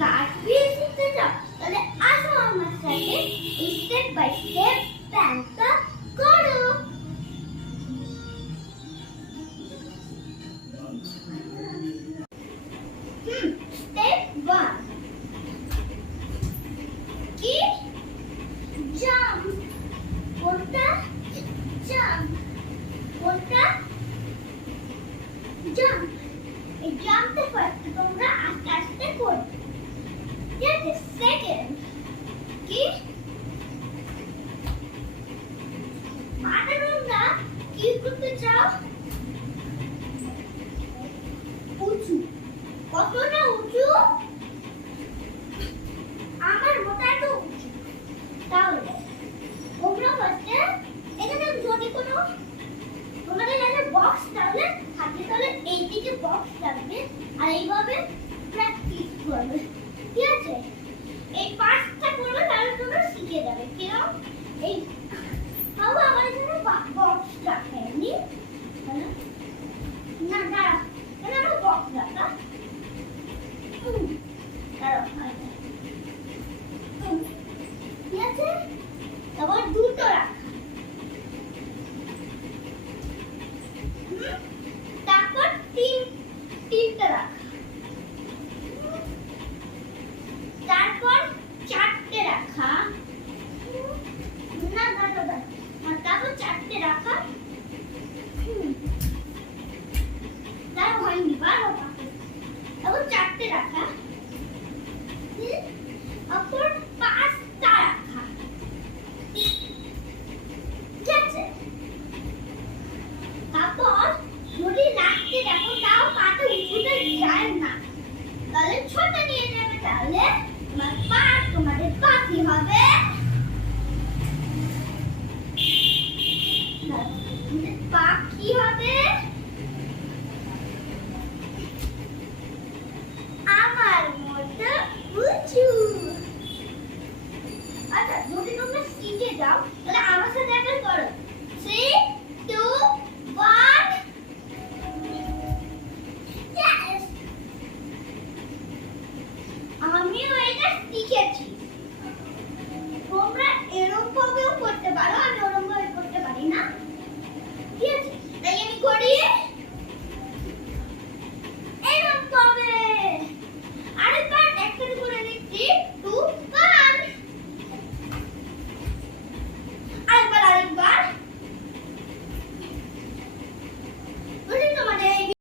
কাঠ দিয়ে শিখতে চাও তাহলে আসো আমার সাথে স্টেপ বাই স্টেপ প্ল্যানটা করো। স্টেপ 1 কি জাম্প কোনটা জাম্প কোনটা জাম্প এই জাম্পটা ফার্স্ট তোমরা আস্তে আস্তে করবে ঠিক আছে। সেকেন্ড কি মাথা তোমরা কি করতে চাও উঁচু কতটা উঁচু আমার মোটা তো উঁচু তাহলে তোমরা ফার্স্টে এখানে যদি কোনো তোমাদের কাছে বক্স থাকলে হাতে তাহলে এই দিকে বক্স থাকবে আর এইভাবে প্র্যাকটিস করবে ঠিক আছে। এই পাঁচটা করবে তাহলে তোমরা শিখে যাবে কেন এই বাবা আমার এখানে বক্স রাখেনি না দাঁড়া এখানে আমার বক্স রাখা ঠিক আছে। তারপর দুটো রাখা তারপর তিনটা রাখা তারপর চারটে রাখা না দাদা তারপর চারটে রাখা তার হয়নি বারো তারপর চারটে রাখা তারপর পাঁচটা রাখা ঠিক আছে। তারপর যদি লাস্টে দেখো তাও পাটা উঁচুতে যায় না তাহলে ছোট নিয়ে যাবে তাহলে তোমাদের পা কি হবে